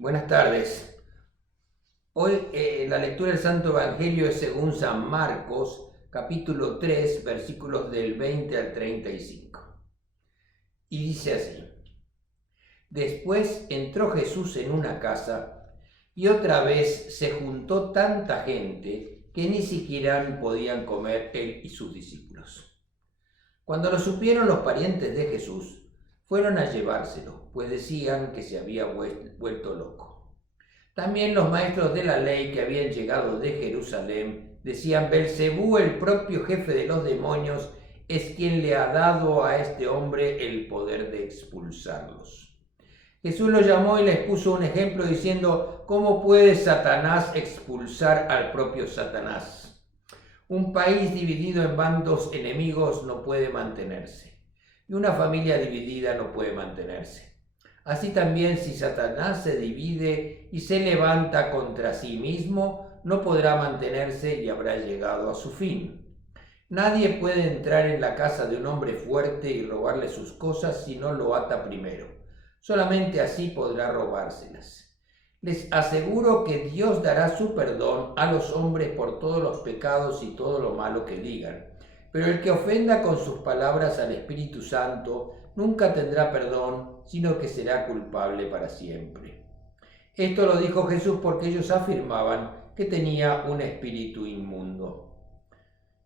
Buenas tardes. Hoy la lectura del Santo Evangelio es según San Marcos, capítulo 3, versículos del 20 al 35. Y dice así: Después entró Jesús en una casa y otra vez se juntó tanta gente que ni siquiera podían comer él y sus discípulos. Cuando lo supieron los parientes de Jesús, fueron a llevárselo, pues decían que se había vuelto loco. También los maestros de la ley que habían llegado de Jerusalén decían: Belcebú, el propio jefe de los demonios, es quien le ha dado a este hombre el poder de expulsarlos. Jesús los llamó y les puso un ejemplo diciendo: ¿Cómo puede Satanás expulsar al propio Satanás? Un país dividido en bandos enemigos no puede mantenerse, y una familia dividida no puede mantenerse. Así también, si Satanás se divide y se levanta contra sí mismo, no podrá mantenerse y habrá llegado a su fin. Nadie puede entrar en la casa de un hombre fuerte y robarle sus cosas si no lo ata primero. Solamente así podrá robárselas. Les aseguro que Dios dará su perdón a los hombres por todos los pecados y todo lo malo que digan. Pero el que ofenda con sus palabras al Espíritu Santo nunca tendrá perdón, sino que será culpable para siempre. Esto lo dijo Jesús porque ellos afirmaban que tenía un espíritu inmundo.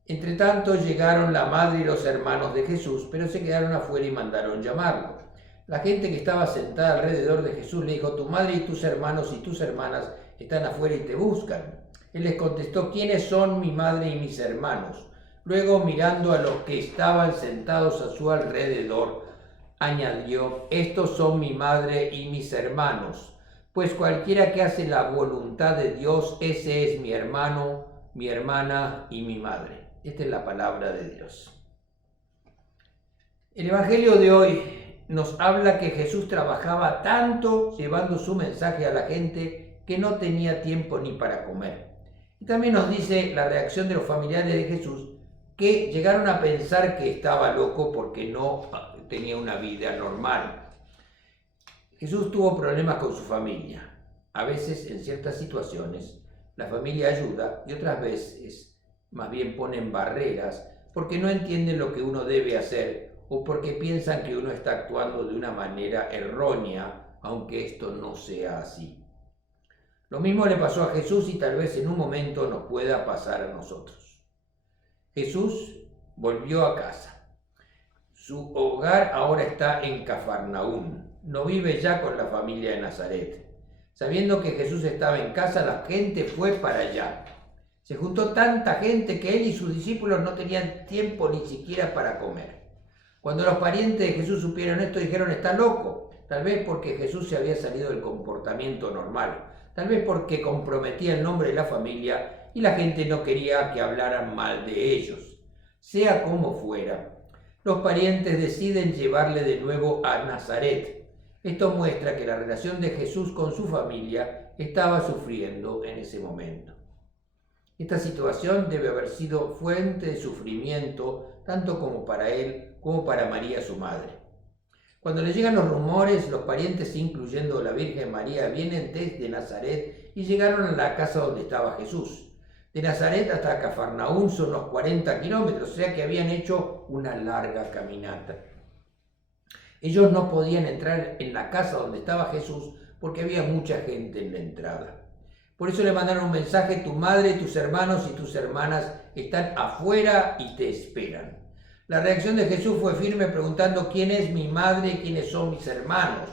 Entre tanto llegaron la madre y los hermanos de Jesús, pero se quedaron afuera y mandaron llamarlo. La gente que estaba sentada alrededor de Jesús le dijo: Tu madre y tus hermanos y tus hermanas están afuera y te buscan. Él les contestó: ¿Quiénes son mi madre y mis hermanos? Luego, mirando a los que estaban sentados a su alrededor, añadió: Estos son mi madre y mis hermanos, pues cualquiera que hace la voluntad de Dios, ese es mi hermano, mi hermana y mi madre. Esta es la palabra de Dios. El Evangelio de hoy nos habla que Jesús trabajaba tanto llevando su mensaje a la gente que no tenía tiempo ni para comer. Y también nos dice la reacción de los familiares de Jesús, que llegaron a pensar que estaba loco porque no tenía una vida normal. Jesús tuvo problemas con su familia. A veces, en ciertas situaciones, la familia ayuda y otras veces más bien ponen barreras porque no entienden lo que uno debe hacer o porque piensan que uno está actuando de una manera errónea, aunque esto no sea así. Lo mismo le pasó a Jesús y tal vez en un momento nos pueda pasar a nosotros. Jesús volvió a casa. Su hogar ahora está en Cafarnaúm. No vive ya con la familia de Nazaret. Sabiendo que Jesús estaba en casa, la gente fue para allá. Se juntó tanta gente que él y sus discípulos no tenían tiempo ni siquiera para comer. Cuando los parientes de Jesús supieron esto, dijeron: Está loco. Tal vez porque Jesús se había salido del comportamiento normal. Tal vez porque comprometía el nombre de la familia y la gente no quería que hablaran mal de ellos. Sea como fuera, los parientes deciden llevarle de nuevo a Nazaret. Esto muestra que la relación de Jesús con su familia estaba sufriendo en ese momento. Esta situación debe haber sido fuente de sufrimiento tanto como para él como para María, su madre. Cuando le llegan los rumores, los parientes, incluyendo la Virgen María, vienen desde Nazaret y llegaron a la casa donde estaba Jesús. De Nazaret hasta Cafarnaúm son unos 40 kilómetros, o sea que habían hecho una larga caminata. Ellos no podían entrar en la casa donde estaba Jesús porque había mucha gente en la entrada. Por eso le mandaron un mensaje: Tu madre, tus hermanos y tus hermanas están afuera y te esperan. La reacción de Jesús fue firme, preguntando: ¿Quién es mi madre y quiénes son mis hermanos?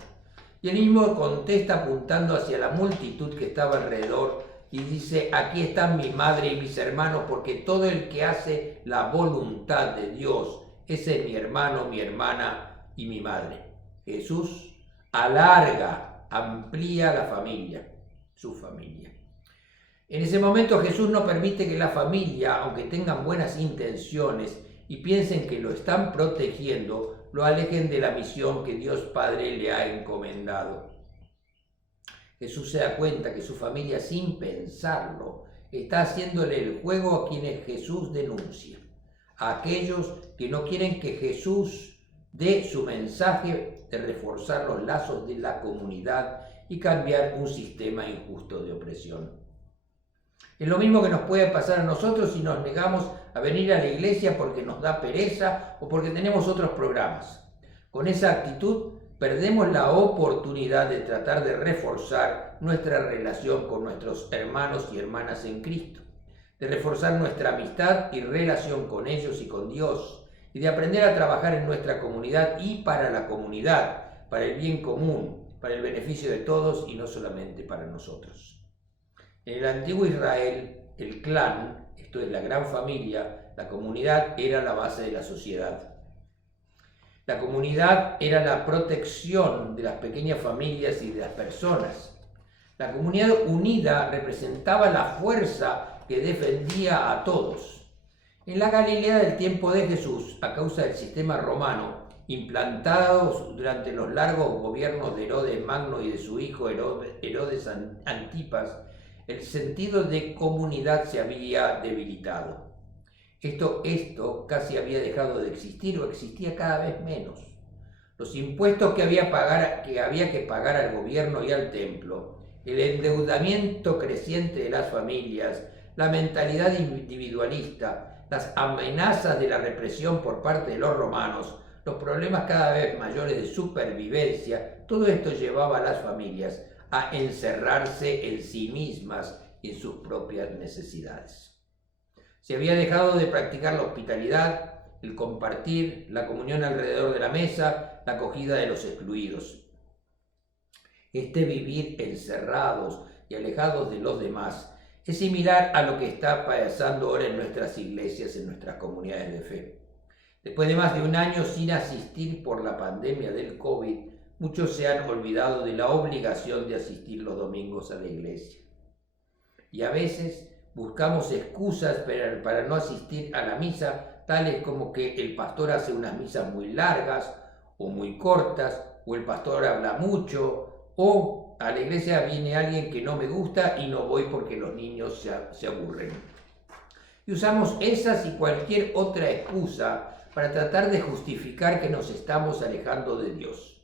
Y él mismo contesta apuntando hacia la multitud que estaba alrededor y dice: Aquí están mi madre y mis hermanos, porque todo el que hace la voluntad de Dios, ese es mi hermano, mi hermana y mi madre. Jesús alarga, amplía la familia, su familia. En ese momento Jesús no permite que la familia, aunque tengan buenas intenciones y piensen que lo están protegiendo, lo alejen de la misión que Dios Padre le ha encomendado. Jesús se da cuenta que su familia, sin pensarlo, está haciéndole el juego a quienes Jesús denuncia, a aquellos que no quieren que Jesús dé su mensaje de reforzar los lazos de la comunidad y cambiar un sistema injusto de opresión. Es lo mismo que nos puede pasar a nosotros si nos negamos a venir a la iglesia porque nos da pereza o porque tenemos otros programas. Con esa actitud perdemos la oportunidad de tratar de reforzar nuestra relación con nuestros hermanos y hermanas en Cristo, de reforzar nuestra amistad y relación con ellos y con Dios, y de aprender a trabajar en nuestra comunidad y para la comunidad, para el bien común, para el beneficio de todos y no solamente para nosotros. En el antiguo Israel, el clan, esto es la gran familia, la comunidad era la base de la sociedad. La comunidad era la protección de las pequeñas familias y de las personas. La comunidad unida representaba la fuerza que defendía a todos. En la Galilea del tiempo de Jesús, a causa del sistema romano, implantado durante los largos gobiernos de Herodes Magno y de su hijo Herodes Antipas, el sentido de comunidad se había debilitado. Esto casi había dejado de existir o existía cada vez menos. Los impuestos que había que pagar al gobierno y al templo, el endeudamiento creciente de las familias, la mentalidad individualista, las amenazas de la represión por parte de los romanos, los problemas cada vez mayores de supervivencia, todo esto llevaba a las familias a encerrarse en sí mismas y en sus propias necesidades. Se había dejado de practicar la hospitalidad, el compartir, la comunión alrededor de la mesa, la acogida de los excluidos. Este vivir encerrados y alejados de los demás es similar a lo que está pasando ahora en nuestras iglesias, en nuestras comunidades de fe. Después de más de un año sin asistir por la pandemia del COVID, muchos se han olvidado de la obligación de asistir los domingos a la iglesia. Y a veces buscamos excusas para no asistir a la misa, tales como que el pastor hace unas misas muy largas o muy cortas, o el pastor habla mucho, o a la iglesia viene alguien que no me gusta y no voy porque los niños se aburren. Y usamos esas y cualquier otra excusa para tratar de justificar que nos estamos alejando de Dios,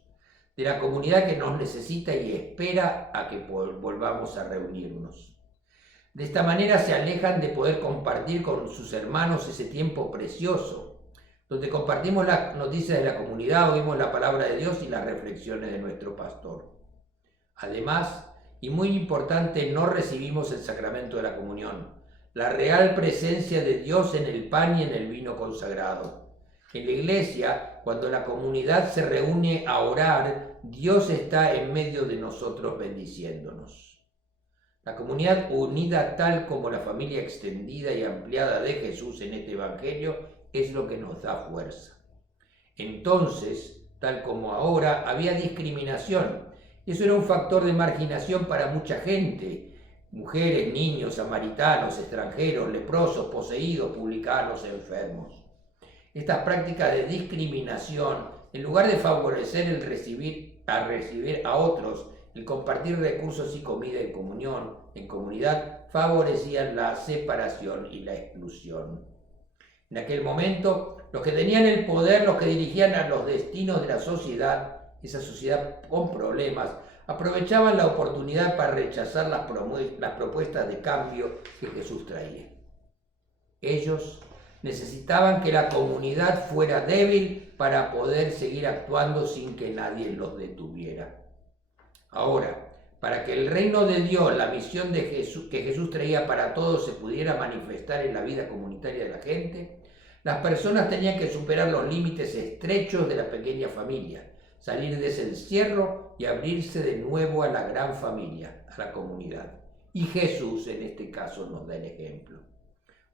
de la comunidad que nos necesita y espera a que volvamos a reunirnos. De esta manera se alejan de poder compartir con sus hermanos ese tiempo precioso, donde compartimos las noticias de la comunidad, oímos la palabra de Dios y las reflexiones de nuestro pastor. Además, y muy importante, no recibimos el sacramento de la comunión, la real presencia de Dios en el pan y en el vino consagrado. En la iglesia, cuando la comunidad se reúne a orar, Dios está en medio de nosotros bendiciéndonos. La comunidad unida tal como la familia extendida y ampliada de Jesús en este Evangelio es lo que nos da fuerza. Entonces, tal como ahora, había discriminación. Eso era un factor de marginación para mucha gente. Mujeres, niños, samaritanos, extranjeros, leprosos, poseídos, publicanos, enfermos. Estas prácticas de discriminación, en lugar de favorecer el recibir a otros, el compartir recursos y comida en comunión, en comunidad, favorecían la separación y la exclusión. En aquel momento, los que tenían el poder, los que dirigían a los destinos de la sociedad, esa sociedad con problemas, aprovechaban la oportunidad para rechazar las propuestas de cambio que Jesús traía. Ellos necesitaban que la comunidad fuera débil para poder seguir actuando sin que nadie los detuviera. Ahora, para que el reino de Dios, la misión de Jesús, que Jesús traía para todos, se pudiera manifestar en la vida comunitaria de la gente, las personas tenían que superar los límites estrechos de la pequeña familia, salir de ese encierro y abrirse de nuevo a la gran familia, a la comunidad. Y Jesús en este caso nos da el ejemplo.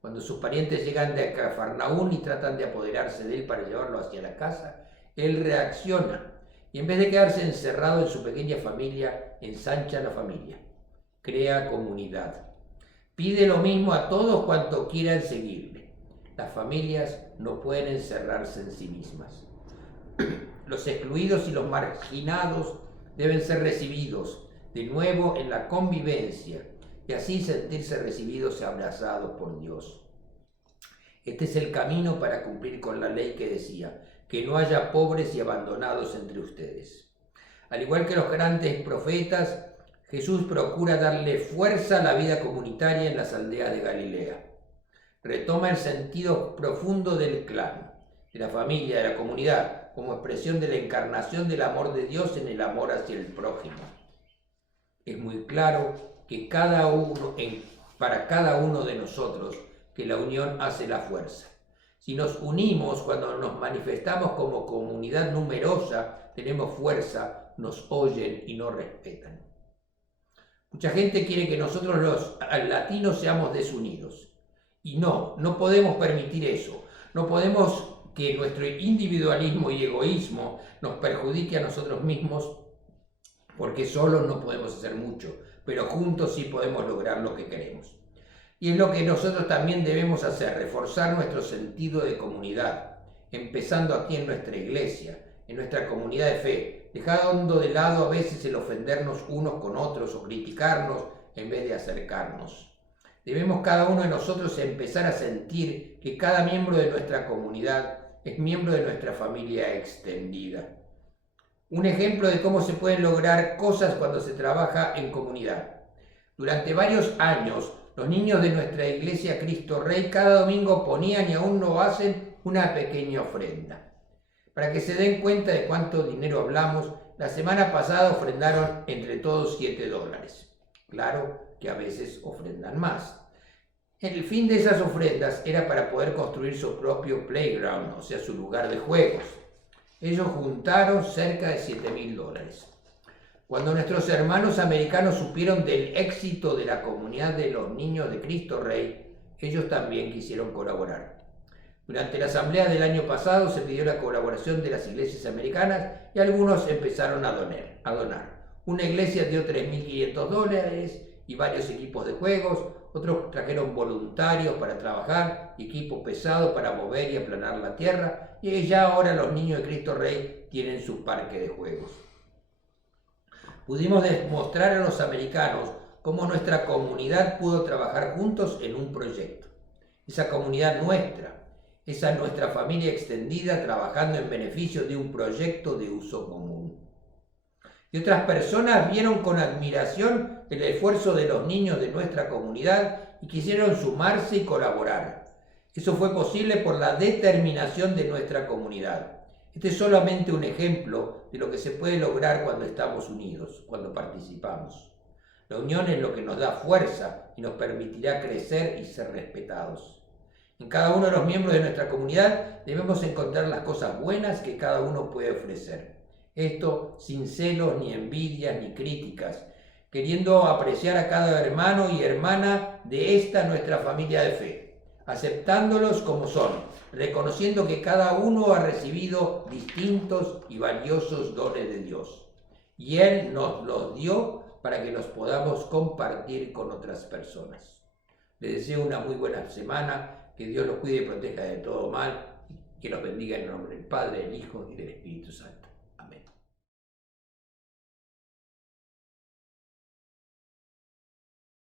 Cuando sus parientes llegan de Cafarnaún y tratan de apoderarse de él para llevarlo hacia la casa, él reacciona. Y en vez de quedarse encerrado en su pequeña familia, ensancha la familia, crea comunidad. Pide lo mismo a todos cuantos quieran seguirle. Las familias no pueden encerrarse en sí mismas. Los excluidos y los marginados deben ser recibidos de nuevo en la convivencia y así sentirse recibidos y abrazados por Dios. Este es el camino para cumplir con la ley que decía: que no haya pobres y abandonados entre ustedes. Al igual que los grandes profetas, Jesús procura darle fuerza a la vida comunitaria en las aldeas de Galilea. Retoma el sentido profundo del clan, de la familia, de la comunidad, como expresión de la encarnación del amor de Dios en el amor hacia el prójimo. Es muy claro que para cada uno de nosotros, que la unión hace la fuerza. Si nos unimos, cuando nos manifestamos como comunidad numerosa, tenemos fuerza, nos oyen y nos respetan. Mucha gente quiere que nosotros los latinos seamos desunidos. Y no podemos permitir eso. No podemos que nuestro individualismo y egoísmo nos perjudique a nosotros mismos, porque solos no podemos hacer mucho, pero juntos sí podemos lograr lo que queremos. Y es lo que nosotros también debemos hacer, reforzar nuestro sentido de comunidad, empezando aquí en nuestra iglesia, en nuestra comunidad de fe, dejando de lado a veces el ofendernos unos con otros o criticarnos en vez de acercarnos. Debemos cada uno de nosotros empezar a sentir que cada miembro de nuestra comunidad es miembro de nuestra familia extendida. Un ejemplo de cómo se pueden lograr cosas cuando se trabaja en comunidad. Durante varios años, los niños de nuestra iglesia Cristo Rey cada domingo ponían, y aún lo hacen, una pequeña ofrenda. Para que se den cuenta de cuánto dinero hablamos, la semana pasada ofrendaron entre todos $7. Claro que a veces ofrendan más. El fin de esas ofrendas era para poder construir su propio playground, o sea, su lugar de juegos. Ellos juntaron cerca de $7,000. Cuando nuestros hermanos americanos supieron del éxito de la comunidad de los niños de Cristo Rey, ellos también quisieron colaborar. Durante la asamblea del año pasado se pidió la colaboración de las iglesias americanas y algunos empezaron a donar. Una iglesia dio $3,500 y varios equipos de juegos, otros trajeron voluntarios para trabajar, equipo pesado para mover y aplanar la tierra, y ya ahora los niños de Cristo Rey tienen su parque de juegos. Pudimos demostrar a los americanos cómo nuestra comunidad pudo trabajar juntos en un proyecto. Esa comunidad nuestra, esa nuestra familia extendida trabajando en beneficio de un proyecto de uso común. Y otras personas vieron con admiración el esfuerzo de los niños de nuestra comunidad y quisieron sumarse y colaborar. Eso fue posible por la determinación de nuestra comunidad. Este es solamente un ejemplo de lo que se puede lograr cuando estamos unidos, cuando participamos. La unión es lo que nos da fuerza y nos permitirá crecer y ser respetados. En cada uno de los miembros de nuestra comunidad debemos encontrar las cosas buenas que cada uno puede ofrecer. Esto sin celos, ni envidias, ni críticas, queriendo apreciar a cada hermano y hermana de esta nuestra familia de fe, aceptándolos como son, reconociendo que cada uno ha recibido distintos y valiosos dones de Dios. Y Él nos los dio para que los podamos compartir con otras personas. Les deseo una muy buena semana, que Dios los cuide y proteja de todo mal, y que los bendiga en el nombre del Padre, del Hijo y del Espíritu Santo. Amén.